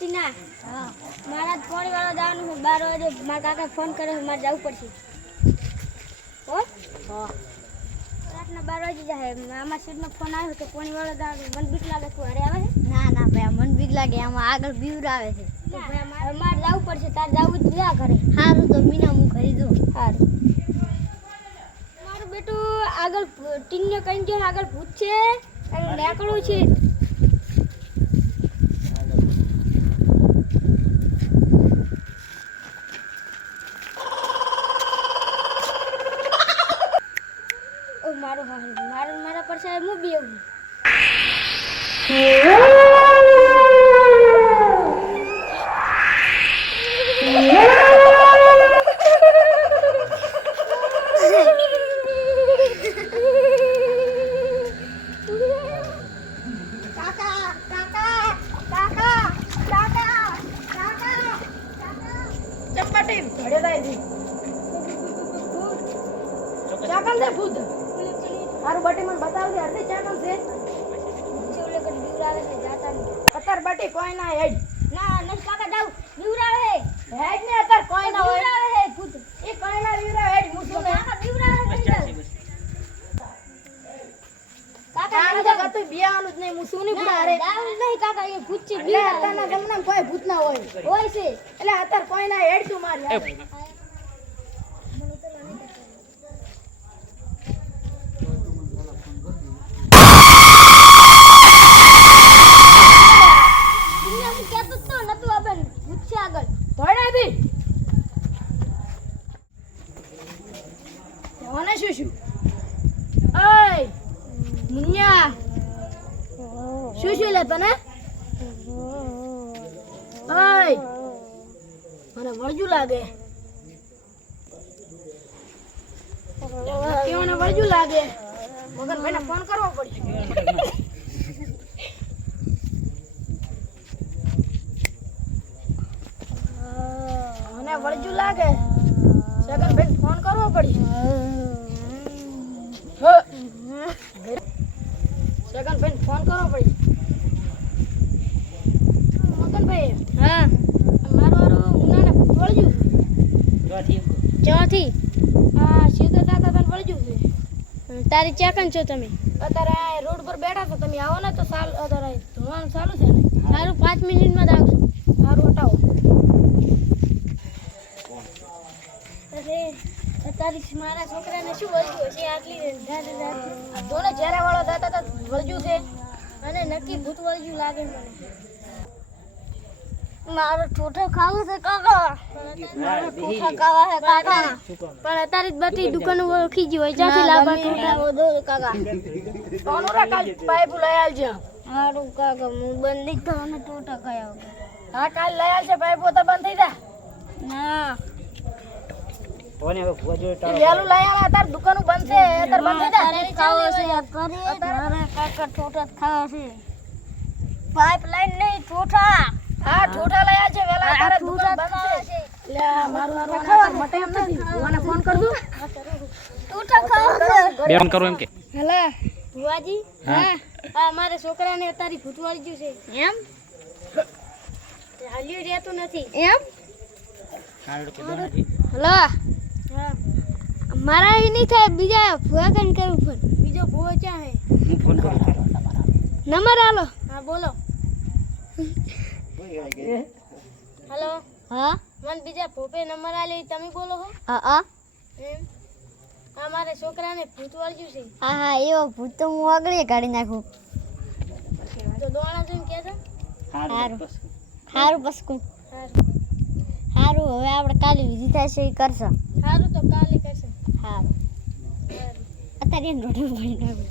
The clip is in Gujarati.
ટીના હા મારા થોડી વાર જવાનું છે 12 વાગે મારા કાકા ફોન કરે છે મારે જવું પડશે હો હા રાતના 12 વાગે જાય આમાં સીટનો ફોન આવ્યો કે પોણી વાળો જવાનું મન બીક લાગે તું અરે આવે છે ના ના ભાઈ મન બીક લાગે આમાં આગળ બીવર આવે છે મારે જવું પડશે તાર જવું જ જા ઘરે સારું તો મીના હું કરી દઉં સારું મારું બેટું આગળ ટીનને કઈ કે આગળ ભૂત છે અને લેકડું છે મારા પર સાહેબ હું બી એવું મારું બટી મને બતાવજે અડધી ચાકમ છે ઓલે કદ બીવર આવે છે જાતા નહીં અત્યારે બટી કોઈ ના હેડ ના નસ કાકા જાવ બીવર આવે હેડ ને અત્યારે કોઈ ના બીવર હોય આવે હે ભૂત એ કોઈ ના બીવર હેડ મુસું ને કાકા બીવર આવે છે કાકા આનું તો કતું બિયાવાનું જ નહીં મુસું ની પૂરા અરે દાવ નહીં કાકા એ ભૂત છે એટલે અત્યારના જમાનામાં કોઈ ભૂત ના હોય હોય છે એટલે અત્યારે કોઈ ના હેડ તું માર યાર શું લે તને ઓય મને વળજુ લાગે કેવને વળજુ લાગે મગન ભાઈને ફોન કરવો પડશે મને વળજુ લાગે સગન ભાઈને ફોન કરવો પડશે સગન ભાઈને ફોન કરવો પડશે મગનભાઈ હા મારો ઉનાને વળજ્યું ચોથી આ સીધો દાદા તને વળજ્યું છે તારી ચાકન છો તમે અત્યારે આ રોડ પર બેઠા છો તમે આવો ને તો સાલ અત્યારે ધોવાનું ચાલુ છે ને સારું 5 મિનિટમાં જ આવશું સારું હટાવો અરે તારી મારા છોકરાને શું વળગ્યું છે આટલી આ દોને ચહેરા વાળો દાદા તો વળજ્યું છે અને નક્કી ભૂત વળગ્યું લાગે મને મારો ઠોઠો ખાવું છે કાકા મારો ઠોઠા ખાવા છે કાકા પણ અત્યારે જ બધી દુકાનો ઓળખી ગઈ હોય જ્યાંથી લાવવા ઠોઠા વધો કાકા કોનું રે કાલ પાઇપ લઈ આવજો હારું કાકા હું બંધ થવાને ઠોઠા ખાયા હા કાલ લઈ આવશે પાઇપો તો બંધ થઈ જા ના કોને હવે ભોજો ટાળો વેલું લઈ આવા અત્યારે દુકાનો બંધ છે અત્યારે બંધ થઈ જા ખાવો છે મારા કાકા ઠોઠા જ ખાવા છે પાઇપ લાઈન નહીં ઠોઠા હા ઠોઠા લઈ આવશે વેલા તારે દુકાન બંધ છે લે મારું આના મટે એમ નથી ઓને ફોન કર દઉં ઠોઠા ખાવા છે બેન કરો એમ કે હેલા ભુવાજી હા આ મારા છોકરાને તારી ભૂત વળી ગયું છે એમ હાલ્યું રહેતું નથી એમ હાલો કે દોનાજી હલો હા મારા ઈ નહીં થાય બીજા ભુવા કન કરું ફોન બીજો ભૂવો ક્યાં હે હું ફોન કરું નંબર આલો હા બોલો હેલો હા મને બીજા ભોપે નંબર આલ્યો તમે બોલો હો હા એમ આ મારા છોકરાને ભૂત વળગ્યું છે હા એવો ભૂત તો હું આગળ કાઢી નાખું તો દોણા જોઈને કહેજો હારું સારું પસકું સારું સારું હવે આપણે કાલે વિધિ થશે એ કરશો સારું તો કાલે કરશે સારું અત્યારે એને રોટી પાણી નાખું